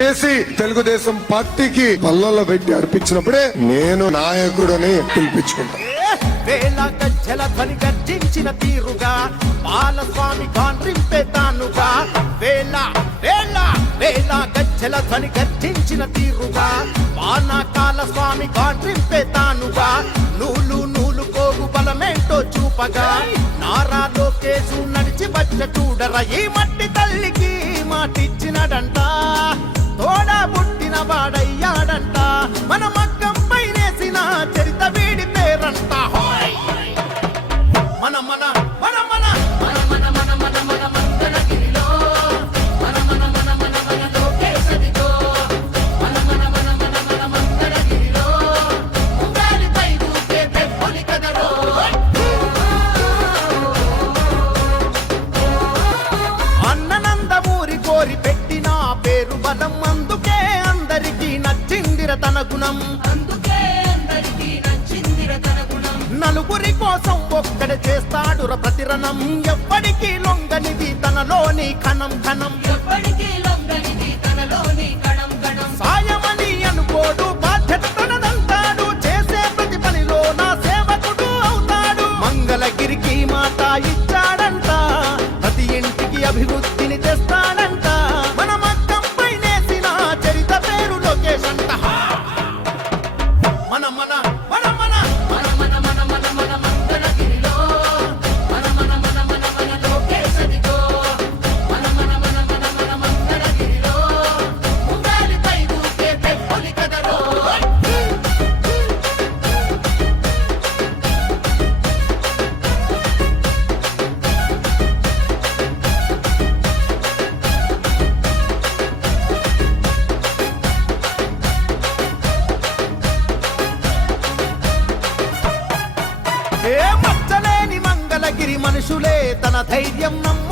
చేసి తెలుగుదేశం పార్టీకి పల్లల్లో పెట్టి అర్పించినప్పుడే నేను నాయకుడని పిలిపించుకుంటా. వేల గజ్జల ధ్వని గర్జించిన తీరుగా బాలస్వామి కాంట్రింపే తానుగా. వేల వేల వేల గజ్జల ధ్వని గర్జించిన తీరుగా వానాకాల స్వామి కాంట్రింపే తానుగా. నూలు నూలు కోగు బలమేంటో చూపగా నారా లోకేశు నడిచి వచ్చ చూడర ఈ మట్టి తల్లికి మాటిచ్చినడంట తోడా పుట్టిన వాడయ్యాడంట. నలుగురి కోసం ఒక్కడ చేస్తాడుర ప్రతిరణం. ఎవ్వడికి లొంగనిది తనలోని కణం కణం ఎప్పటికీ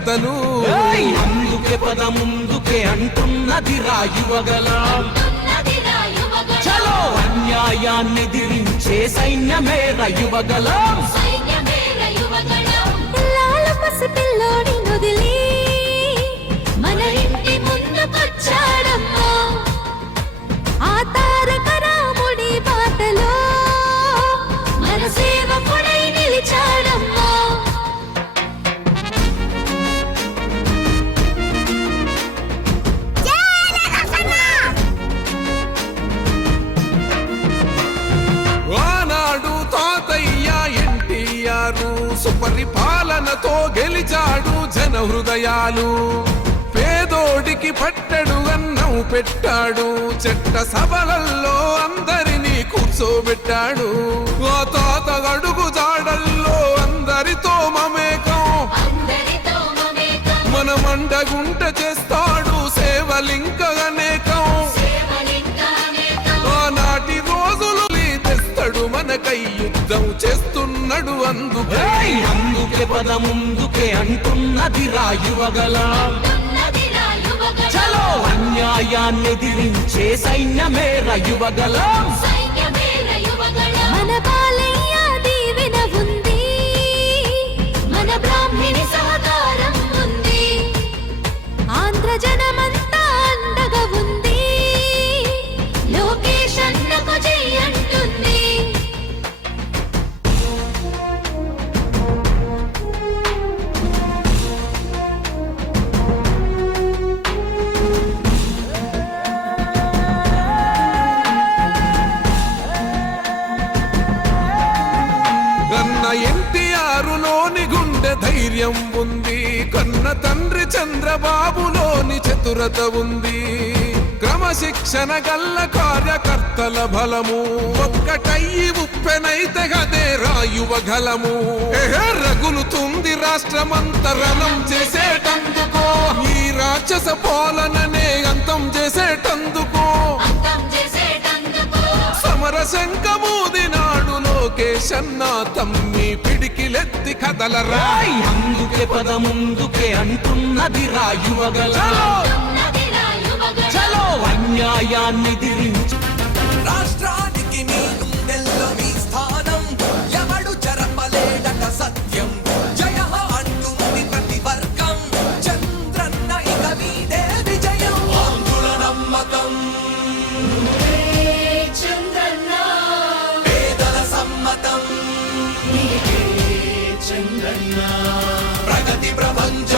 కథలు. అందుకే పద ముందుకే అంటున్నది రాయువగల చలో అన్యాయాన్ని దిరించే సైన్యమే రయువగలం జన హృదయాలు పేదోడికి పట్టడు అన్నం పెట్టాడు. చెట్ట సభలల్లో అందరినీ కూర్చోబెట్టాడు. ఆ తాత అడుగు జాడల్లో అందరితో మమేకం. మన మండగుంట చేస్తాడు సేవలింక అనేకం మనకై యుద్ధం చేస్తున్నాడు అందుకే! అందుకే పద ముందుకే అంటున్నది రాయువగల చలో అన్యాయాన్ని దిరించే సైన్యమే రయువగల ధైర్యం ఉంది. కన్న తండ్రి చంద్రబాబులోని చతురత ఉంది. క్రమశిక్షణ గల్ల కార్యకర్తల బలము. ఒక్కటయ్యి ఉప్పెనైతే గదే రాయువ గలము. రగులుతుంది రాష్ట్రమంతరణం చేసేటందుకో. ఈ రాక్షస పాలననే అంతం చేసేటందుకో. సమర శంఖమూదినాడు లోకేశన్న తమ్మి పిడికిలెత్తి కదలరా. అందుకే పద ముందుకే అంటున్నది రాయువగల నదిరా యువగణ చలో అన్యాయాన్ని దిరించి రాష్ట్రానికి మీ ప్రగతి ప్రపంచ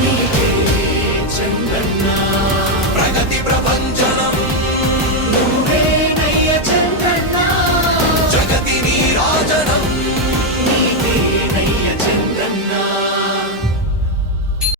నీకే చందన్నా.